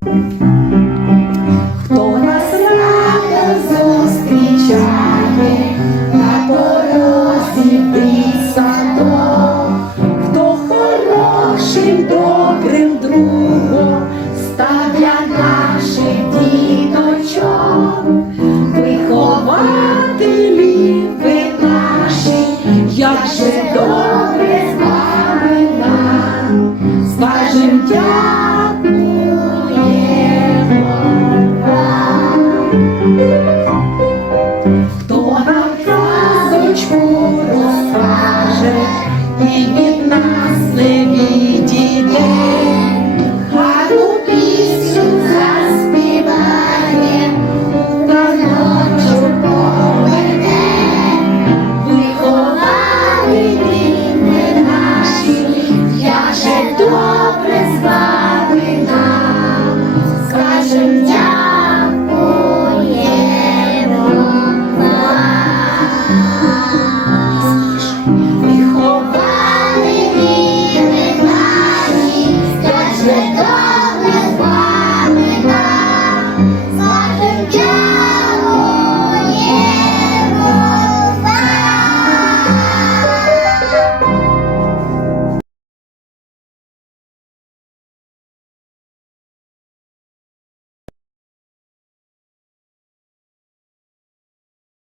Хто нас радо зустрічає? На порозі садок, хто хорошим, добрим другом ставля наших діточок, вихователі ви наші, як же добре з вами нам, скажем дякуємо Хто нам казочку розкаже і від нас не відійде, гарну пісню заспіває, таночок поведе, вихователі Yeah!